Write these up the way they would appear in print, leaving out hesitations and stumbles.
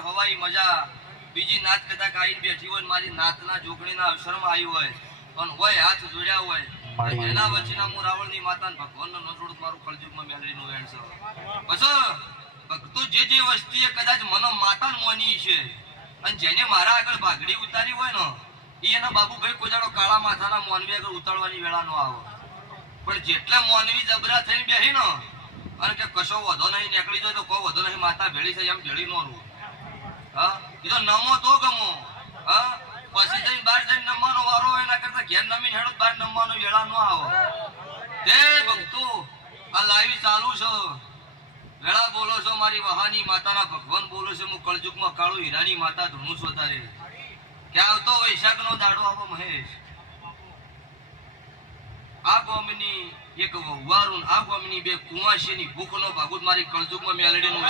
હવાઈ મજા બીજી નાત કદાચ આવીને બેઠી હોય મારી નાતના જોગણીના અવસરમાં આવી હોય પણ હોય હાથ જોડ્યા હોય એના વચ્ચેના હું રાવણની માતાને ભગવાનનો નજોડ મારું કળજુગમાં મેળવીનું વેણ છે બસ ભક્તો જે વસ્તીએ કદાચ મનો માતાને મોની છે અને જેને મારા આગળ ભાગડી ઉતારી હોય ને એના બાબુભાઈ કોજાડો કાળા માથાના મોનવી આગળ ઉતારવાની વેળા નો આવે પણ જેટલા મોનવી જબરા થઈને બેહી ને અને કે કશો વધો નહીં નીકળી જાય તો કોઈ વધો નહીં માતા ભેળી છે એમ ભેળી નો રૂ એ તો નમો તો ગમો પછી જઈને બહાર જઈને નમવાનો વારો એના કરતા ઘેર નમીને હેડો બહાર નમવાનો વેળા નો આવે તે ભક્તો આ લાઈવ ચાલુ છે વેળા બોલો છો મારી વહાની માતાના ભગવાન બોલો છે હું કળજુગમાં કાળું હીરાની માતા ધૂણું છો તારે ક્યાં આવતો વૈશાખ નો દાડો આવો મહેશ આ ગોમની એક વહુવારું આ ગોમની બે કુંવાશીની ભૂખનો ભાગુત મારી કળજુગમાં મેલડીનું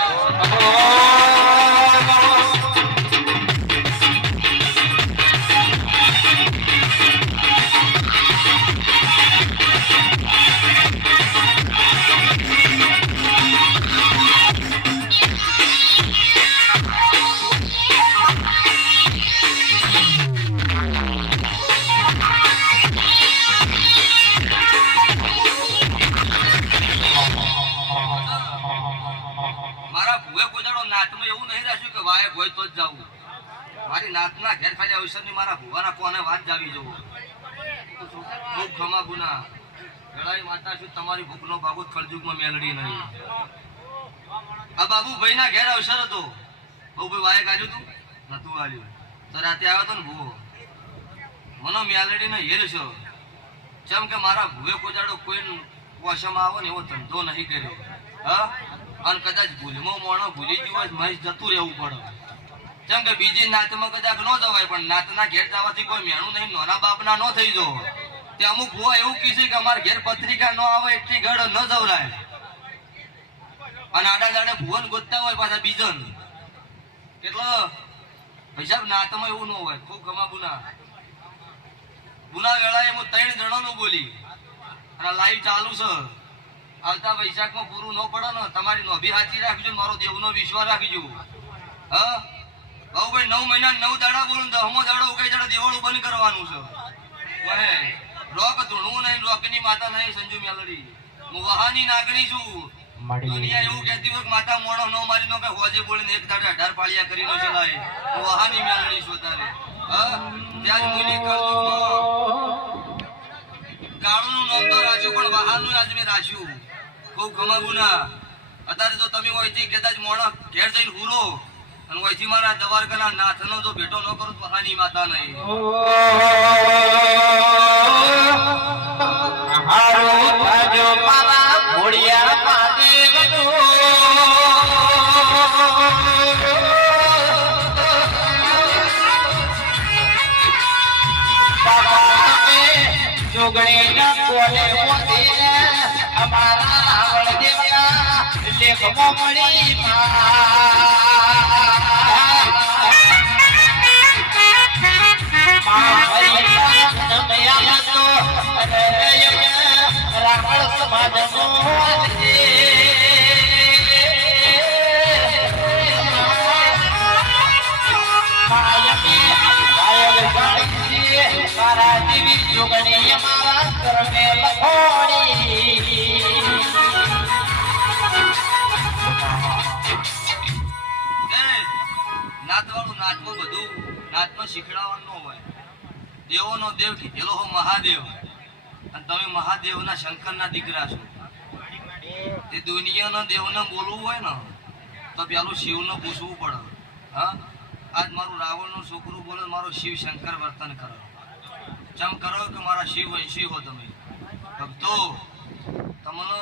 મારી નાતના ઘેર ખાલી અવસરની મારા ભુવાના કોને વાત જાવી જવું ખૂબ ખમા ગુના ગળાઈ માતા છું તમારી ભૂખનો ભાગુત કળજુગમાં મેલડી નહીં આ બાબુભાઈ ના ઘેર અવસર હતો બાબુભાઈ વાય કાઢ્યું તું નતું વાળ્યું તો રાતે આવ્યો હતો ને ભૂવો મને મેલડી ને હેલ છો જેમ કે મારા ભૂવે કોજાડો કોઈ વશમાં આવો ને એવો ધંધો નહીં કર્યો હા અને કદાચ ભૂલમાં મોણો ભૂલી ગયો હોય મહેશ જતું રહેવું પડે જેમ કે બીજી નાતમાં કદાચ ન જવાય પણ નાતના ઘેર જવાથી કોઈ મેણું નહીં નાના બાપના ન થઈ જો તે અમુક ભૂવા એવું કીધું કે અમારા ઘેર પત્રિકા ન આવે એટલી ગળ ન જવરાય અને આડા દાડે ભુવન ગોતતા હોય પાછા બીજન એટલે હિસાબ નાતમાં એવું ન હોય ખૂબ ગમા ગુના વેળાએ હું 3 જણાનું બોલી અને લાઈવ ચાલુ છે આવતા વૈશાખમાં પૂરું ન પડે ને તમારી નોભી હાચી રાખજો મારો દેવનો વિશ્વાસ રાખજો હા ભાઈ 9 મહિના 9 દાડા બોલું 10મો દાડો ઉગાઈ દાડો દેવાળું બંધ કરવાનું છે ઓહે રોક ધૂણું નહીં રોકની માતા નહીં સંજુ મેલડી હું વહાની નાગણી છું દુનિયા એવું કહેતી હોય કે માતા મોણો ન મારી નો કે હોજે બોલીને એક દાડે 18 પાળિયા કરીને ચલાય હું વહાની મેલડી છું તારે હા ત્યાં મુલી કળજુગમાં કાળુનું નામ તો રાખ્યું પણ વહાનું આજ મેં રાખ્યું ખૂબ ખમા ગુના અત્યારે તો તમે હોયથી કદાચ મોણો ઘેર જઈને હુરો અને ઓયથી મારા દ્વારકાના નાથનો જો ભેટો ન કરું તો વહાની માતા નહીં હારો ભાજો મારા ભોળિયા મહાદેવનો બાબા તમે જોગણીના કોને મોતે અમારા રાવણ દેવના લેખમાં મળી શીખડાવવાનું હોય દેવોનો દેવ કીધેલો હો મહાદેવ અને તમે મહાદેવના શંકરના દીકરા છો તે દુનિયાના દેવને બોલવું હોય ને તો પેલું શિવને પૂછવું પડે હા આજ મારું રાવણનું છોકરું બોલે મારો શિવ શંકર વર્તન કરો ચમ કરો કે મારા શિવ વંશી હો તમે ભક્તો તમને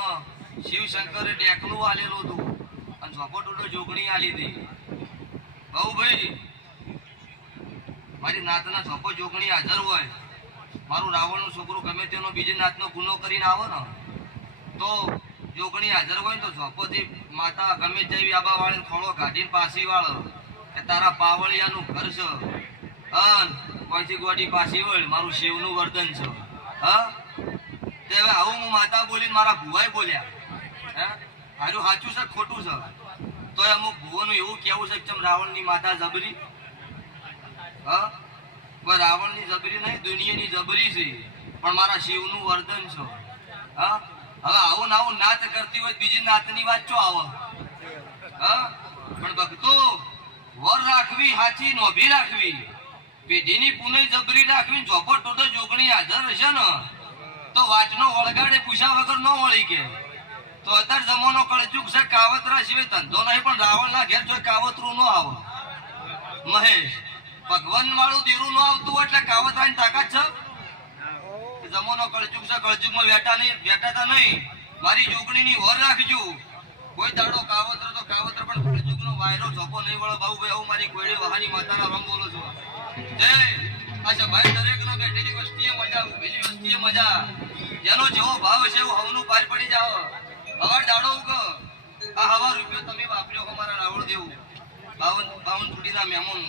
શિવ શંકરે ડેકલું આલેલું હતું અને ઝોપો ટોટો જોગણી આલી હતી ભાઈ મારી નાતના છોપો જોગણી હાજર હોય, મારું રાવણનું છોકરું ગમે તેનો બીજી નાતનો ગુનો કરીને આવો ને તો જોગણી હાજર હોય ને તો છોપોથી માતા ગમે તેવી આબા વાળીને ખોળો કાઢીને પાછી વાળો કે તારા પાવળિયાનું ઘર છે અન કોઈથી ગોડી પાછી વળ મારું શિવનું વર્ધન છે. હા તે હવે આવું હું માતા બોલીને મારા ભુવાય બોલ્યા હે હારું સાચું છે ખોટું છે તો અમુક ભુવાનું એવું કેવું છે કે ચમ રાવણની માતા જબરી. હા રાવણની જબરી નહીં દુનિયાની જબરી છે પણ મારા શિવનું વર્ધન છે. હા હવે આવું ને આવું નાત કરતી હોય બીજી નાતની વાત ચો આવો. હા પણ ભક્તો વર રાખવી હાચી નોભી રાખવી પેઢીની પુને જબરી રાખવી ચોપો ટોટો જોગણી હાજર હશે ને તો વાચનો વળગાડે પૂછા વગર ન વળી કે તો અત્યારે જમાનો કળચુક છે કાવતરા સિવાય ધંધો નહીં પણ રાવણના ઘેર જો કાવતરું ન આવે મહેશ ભગવાન વાળું દેરું ન આવતું હોય એટલે કાવતરાની તાકાત છે. જમાનો કળચુક છે કળચુકમાં બેઠાતા નહીં મારી જોગણીની વર રાખજો કોઈ દાડો કાવતર તો કાવતર પણ કળચુકનો વાયરો ચોપો નહીં વળો બાબુ ભાઈ આવું મારી કોયડી વહાની માતાના રમ બોલો છો. જય અચ્છા ભાઈ દરેકનો બેઠેલી વસ્તીએ મજા પેલી વસ્તીએ મજા જેનો જેવો ભાવ છે એવું હવનું પાર પડી જાવ. હવાર દાડો ઉગ આ હવા રૂપિયો તમે વાપર્યો અમારા રાવણ દેવું 52 ફૂટીના મહેમાન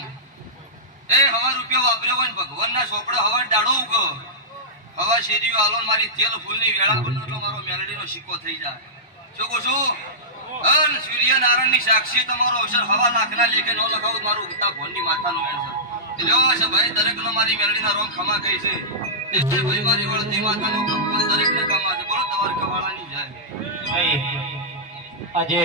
એ હવા રૂપિયો વાપર્યો હોય ભગવાનના ચોપડા હવાર દાડો ઉગ હવા શેરીઓ આલો મારી તેલ ફૂલની વેળા બનો તો મારો મેલડીનો સિક્કો થઈ જાય. શું કહું છું અન સૂર્યનારાયણની સાક્ષી તમારો અવસર હવા લાખના લેખે ન લખાવું મારું ગીતા ભોનની માતાનો મેળ છે. લેવા છે ભાઈ દરેકનો મારી મેલડીના રોમ ખમા કહી છે એટલે ભાઈ મારી વળતી માતાનો ભગવાન દરેકને ખમા છે. બોલો દ્વારકા વાળાની જાય. આજે